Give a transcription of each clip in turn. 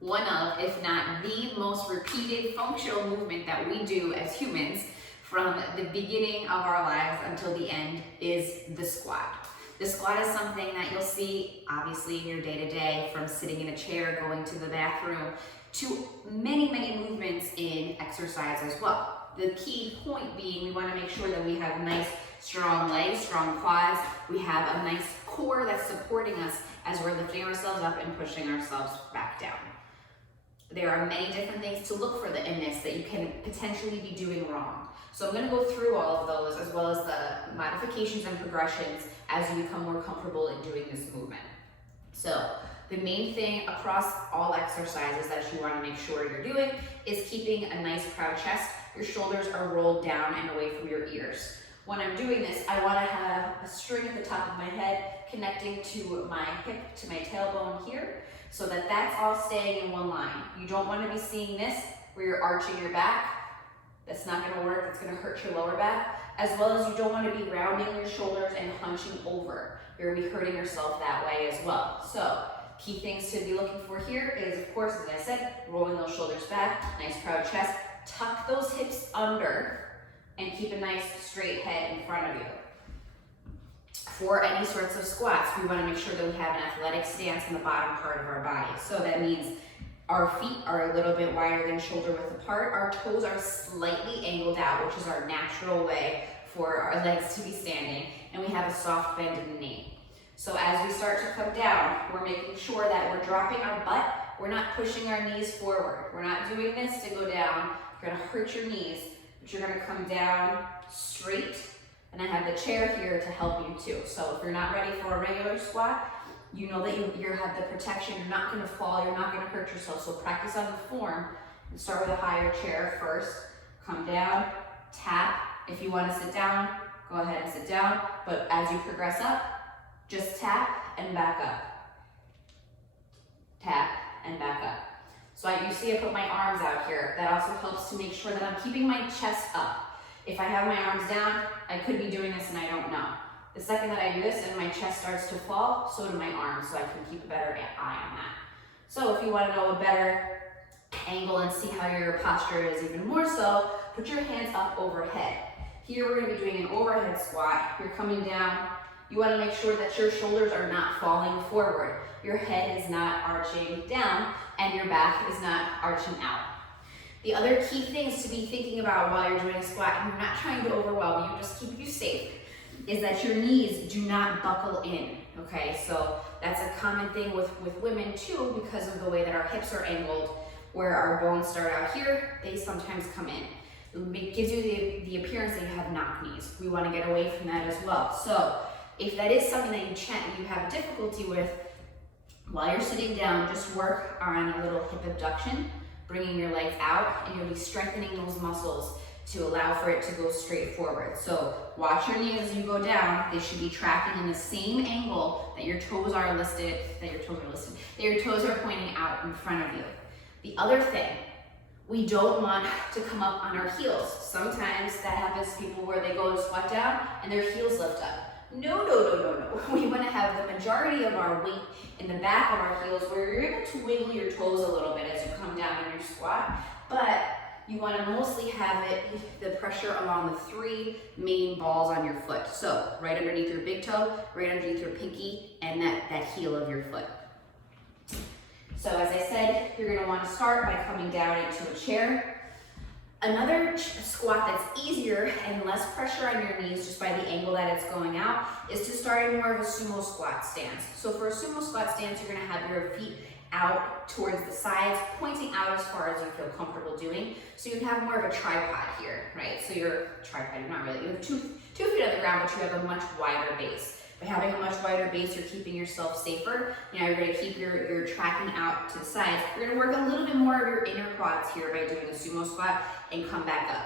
one of, if not the most repeated functional movement that we do as humans from the beginning of our lives until the end is the squat. The squat is something that you'll see obviously in your day-to-day, from sitting in a chair, going to the bathroom, to many movements in exercise as well. The key point being we want to make sure that we have nice strong legs, strong quads, we have a nice core that's supporting us as we're lifting ourselves up and pushing ourselves back down. There are many different things to look for in this that you can potentially be doing wrong. So I'm going to go through all of those as well as the modifications and progressions as you become more comfortable in doing this movement. So the main thing across all exercises that you want to make sure you're doing is keeping a nice proud chest. Your shoulders are rolled down and away from your ears. When I'm doing this, I want to have a string at the top of my head connecting to my hip, to my tailbone here, so that that's all staying in one line. You don't want to be seeing this where you're arching your back. That's not going to work. It's going to hurt your lower back. As well as you don't want to be rounding your shoulders and hunching over. You're going to be hurting yourself that way as well. So key things to be looking for here is, of course, as I said, rolling those shoulders back, nice proud chest, tuck those hips under, and keep a nice straight head in front of you. For any sorts of squats, we want to make sure that we have an athletic stance in the bottom part of our body. So that means our feet are a little bit wider than shoulder width apart. Our toes are slightly angled out, which is our natural way for our legs to be standing. And we have a soft bend in the knee. So as we start to come down, we're making sure that we're dropping our butt. We're not pushing our knees forward. We're not doing this to go down. You're going to hurt your knees, but you're going to come down straight. And I have the chair here to help you too. So if you're not ready for a regular squat, you know that you have the protection. You're not going to fall. You're not going to hurt yourself. So practice on the form and start with a higher chair first. Come down, tap. If you want to sit down, go ahead and sit down. But as you progress up, just tap and back up. Tap and back up. So you see I put my arms out here. That also helps to make sure that I'm keeping my chest up. If I have my arms down, I could be doing this and I don't know. The second that I do this and my chest starts to fall, so do my arms, so I can keep a better eye on that. So if you want to know a better angle and see how your posture is even more so, put your hands up overhead. Here we're going to be doing an overhead squat. You're coming down. You want to make sure that your shoulders are not falling forward. Your head is not arching down and your back is not arching out. The other key things to be thinking about while you're doing a squat, and we're not trying to overwhelm you, just keep you safe, is that your knees do not buckle in, okay? So that's a common thing with women too, because of the way that our hips are angled, where our bones start out here, they sometimes come in. It gives you the appearance that you have knock knees. We want to get away from that as well. So if that is something that you have difficulty with, while you're sitting down, just work on a little hip abduction, bringing your legs out, and you'll be strengthening those muscles to allow for it to go straight forward. So watch your knees as you go down. They should be tracking in the same angle that your toes are pointing out in front of you. The other thing, we don't want to come up on our heels. Sometimes that happens to people where they go to squat down and their heels lift up. No. We want to have the majority of our weight in the back of our heels, where you're able to wiggle your toes a little bit as you come down in your squat, but you want to mostly have the pressure along the three main balls on your foot. So right underneath your big toe, right underneath your pinky, and that heel of your foot. So as I said, you're going to want to start by coming down into a chair. Another squat that's easier and less pressure on your knees just by the angle that it's going out is to start in more of a sumo squat stance. So for a sumo squat stance, you're going to have your feet out towards the sides, pointing out as far as you feel comfortable doing. So you have more of a tripod here, right? So you're not really. You have two feet on the ground, but you have a much wider base. By having a much wider base, you're keeping yourself safer. You're going to keep your tracking out to the sides. You're going to work a little bit more of your inner quads here by doing a sumo squat and come back up.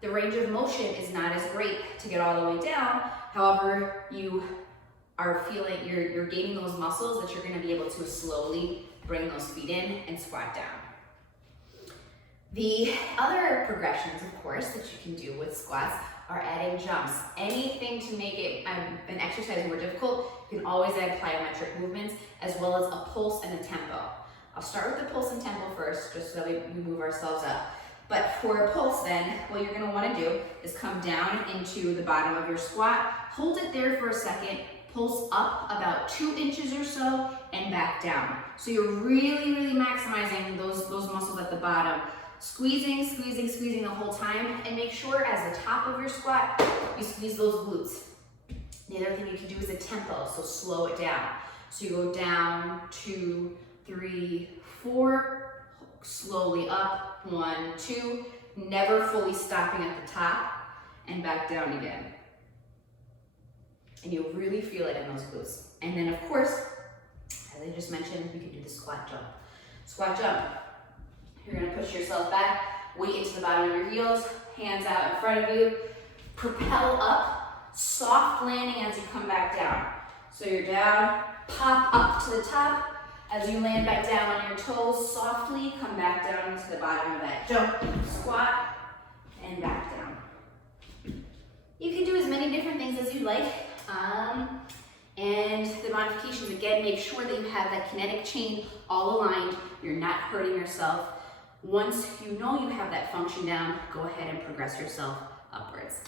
The range of motion is not as great to get all the way down. However, you are feeling, you're gaining those muscles that you're going to be able to slowly bring those feet in and squat down. The other progressions, of course, that you can do with squats are adding jumps. Anything to make it an exercise more difficult, you can always add plyometric movements as well as a pulse and a tempo. I'll start with the pulse and tempo first, just so that we move ourselves up. But for a pulse then, what you're gonna wanna do is come down into the bottom of your squat, hold it there for a second, pulse up about 2 inches or so, and back down. So you're really, really maximizing those muscles at the bottom. Squeezing, squeezing, squeezing the whole time, and make sure as the top of your squat, you squeeze those glutes. The other thing you can do is a tempo, so slow it down. So you go down, 2, 3, 4, slowly up, 1, 2, never fully stopping at the top, and back down again. And you'll really feel it in those glutes. And then of course, as I just mentioned, you can do the squat jump. Squat jump. You're gonna push yourself back, weight into the bottom of your heels, hands out in front of you, propel up, soft landing as you come back down. So you're down, pop up to the top. As you land back down on your toes, softly come back down to the bottom of that jump, squat, and back down. You can do as many different things as you'd like. And the modifications, again, make sure that you have that kinetic chain all aligned. You're not hurting yourself. Once you know you have that function down, go ahead and progress yourself upwards.